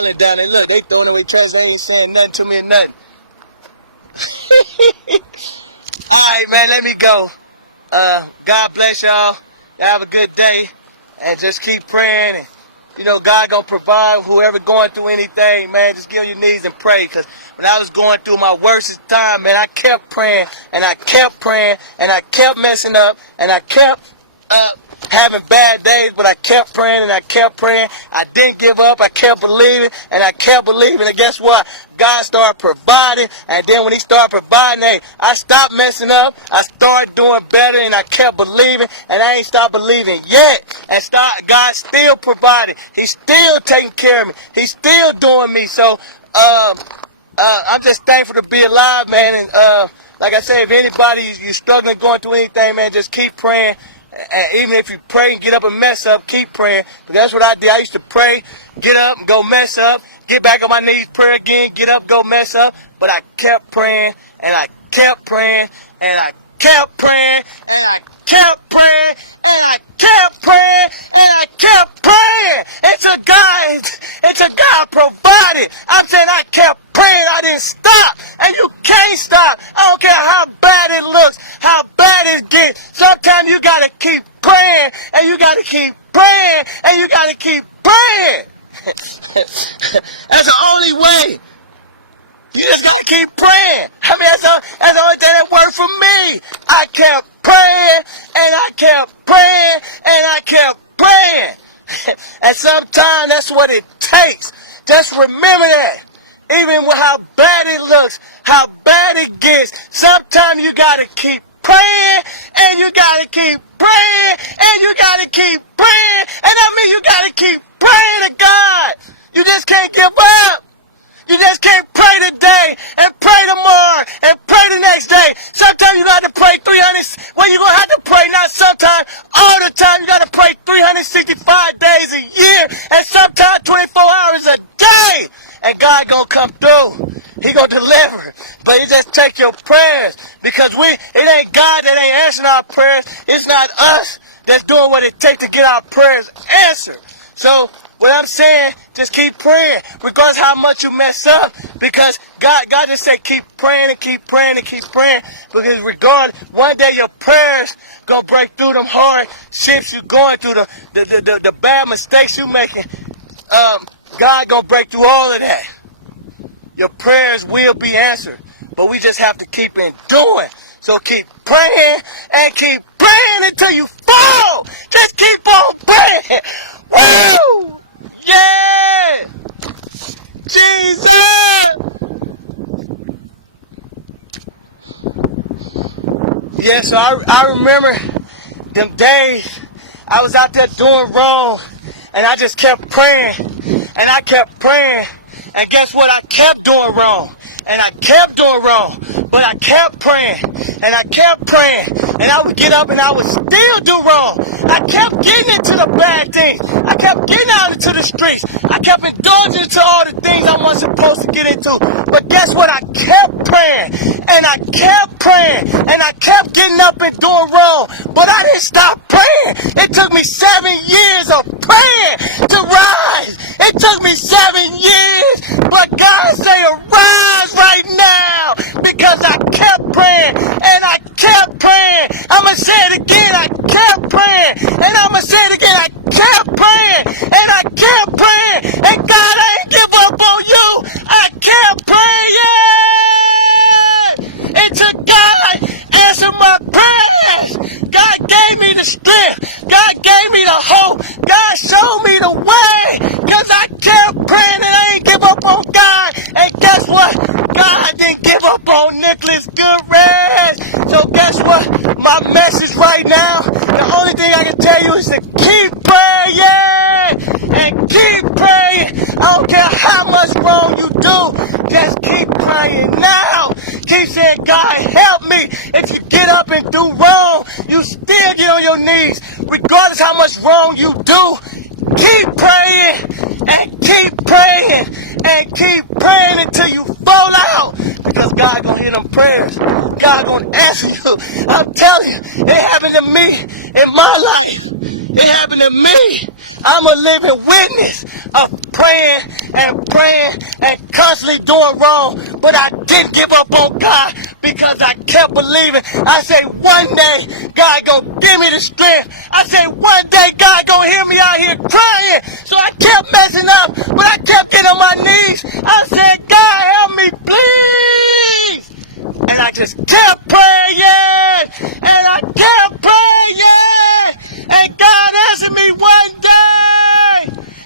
Down there, look, they throwing away trust. They ain't saying nothing to me or nothing. Alright, man, let me go. God bless y'all. Y'all have a good day. And just keep praying. And, you know, God gonna provide whoever going through anything, man. Just get on your knees and pray. Because when I was going through my worst time, man, I kept praying. And I kept praying. And I kept messing up. And I kept having bad days, but I kept praying and I kept praying. I didn't give up. I kept believing and I kept believing. And guess what? God started providing. And then when he started providing, hey, I stopped messing up. I started doing better and I kept believing. And I ain't stopped believing yet. And God still providing. He's still taking care of me. He's still doing me. So I'm just thankful to be alive, man. And like I said, if anybody you struggling, going through anything, man, just keep praying. And even if you pray and get up and mess up, keep praying. But that's what I did. I used to pray, get up and go mess up, get back on my knees, pray again, get up, go mess up. But I kept praying, and I kept praying, and I kept praying, and I kept praying, and I kept praying, and I kept praying. Until God provided. I'm saying I kept praying. I didn't stop. And you can't stop. I don't care how bad it looks, how bad it gets. Sometimes you got to keep praying, and you got to keep praying, and you got to keep praying. That's the only way. You just got to keep praying. I mean, that's the only thing that worked for me. I kept praying, and I kept praying, and I kept praying. And sometimes that's what it takes. Just remember that. Even with how bad it looks, how bad it gets, sometimes you got to keep praying, and you got to keep praying, and you got to keep praying. And I mean, you got to keep praying to God. You just can't give up. You just can't pray today and pray tomorrow and pray the next day. Sometimes you got to pray 300. Well, you're going to have to pray not sometimes, all the time. You got to pray 365 days a year and sometimes 24 hours a day. And God going to come through. He going to deliver. But he just take your prayers. Because it ain't God that ain't answering our prayers. It's not us that's doing what it takes to get our prayers answered. So what I'm saying, just keep praying, regardless how much you mess up, because God just said keep praying and keep praying and keep praying, because regardless, one day your prayers gonna break through them hard shifts you going through, the bad mistakes you making. God gonna break through all of that. Your prayers will be answered, but we just have to keep enduring. So keep praying and keep praying until you fall. Just keep on praying. Woo! Yeah! Jesus! Yeah, so I remember them days I was out there doing wrong, and I just kept praying, and I kept praying, and guess what? I kept doing wrong, and I kept doing wrong, but I kept praying, and I kept praying, and I would get up and I would still do wrong. I kept getting into the bad things. I kept getting out into the streets. I kept indulging into all the things I wasn't supposed to get into. But guess what? I kept praying, and I kept praying, and I kept getting up and doing wrong. But I didn't stop praying. It took me 7 years of praying to rise. It took me 7 years, but God say arise right now, because I kept praying, and I kept praying. I'ma say it again, I kept praying, and I'ma say it again, I kept praying, and I kept praying, and God ain't give up on you. I kept praying until God answered my prayers. God gave me the strength. God gave me the hope. God showed me the way, because I kept praying and I ain't give up on God. And guess what? God didn't give up on Nicholas Goodrich. So guess what? My message right now, the only thing I can tell you is to keep praying and keep praying. I don't care how much wrong you do, just keep praying now. Keep saying, God help me. If you get up and do wrong, you still get on your knees. Regardless how much wrong you do, keep praying and keep praying and keep praying until you fall out, because God gonna hear them prayers. God gonna answer you. I'm telling you, it happened to me in my life. It happened to me. I'm a living witness of praying and praying. praying and constantly doing wrong, but I didn't give up on God because I kept believing. I said, one day, God gonna give me the strength. I said, one day, God gonna hear me out here crying. So I kept messing up, but I kept getting on my knees. I said, God, help me, please. And I just kept praying, and I kept praying, and God answered me one day.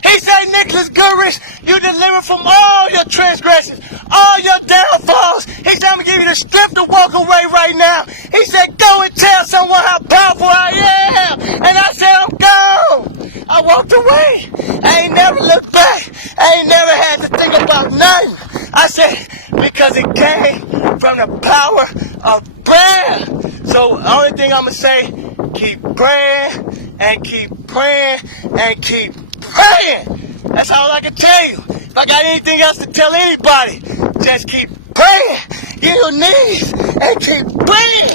He said, Nicholas Goodrich, you delivered from all your transgressions, all your downfalls. He said, I'm going to give you the strength to walk away right now. He said, go and tell someone how powerful I am. And I said, I'm gone. I walked away. I ain't never looked back. I ain't never had to think about nothing. I said, because it came from the power of prayer. So the only thing I'm going to say, keep praying and keep praying and keep praying. That's all I can tell you. If I got anything else to tell anybody, just keep praying. Get your knees and keep praying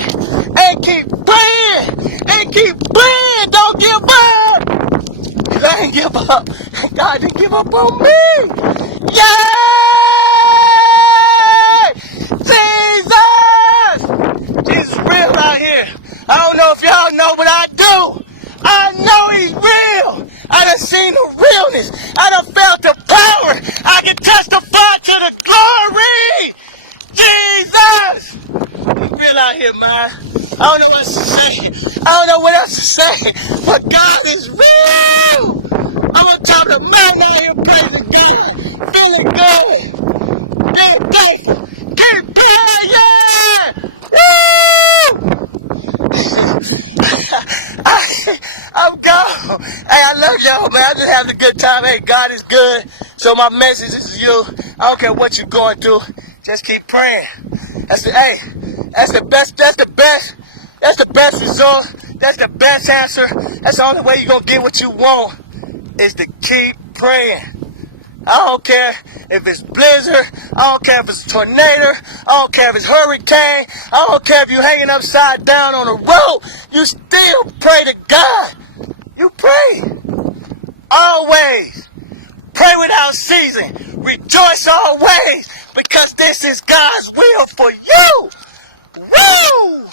and keep praying and keep praying. Don't give up. Cause I ain't give up. God didn't give up on me. Yay! Jesus! Jesus is real out here. I don't know if y'all know, but I do. I know he's real. I done seen the realness. I done felt the power. I can testify to the glory. Jesus! He's real out here, man. I don't know what to say. I don't know what else to say. But God is real. I'm on top of the mountain out here praising God. Feeling good. Feeling thankful. Keep praying. Woo! I'm gone. Hey, I love y'all, man. I just having a good time. Hey, God is good. So my message is to you. I don't care what you're going through. Just keep praying. That's the best. That's the best. That's the best result. That's the best answer. That's the only way you're going to get what you want is to keep praying. I don't care if it's blizzard. I don't care if it's a tornado. I don't care if it's hurricane. I don't care if you're hanging upside down on a road. You still pray to God. You pray. Always. Pray without ceasing. Rejoice always. Because this is God's will for you. Woo!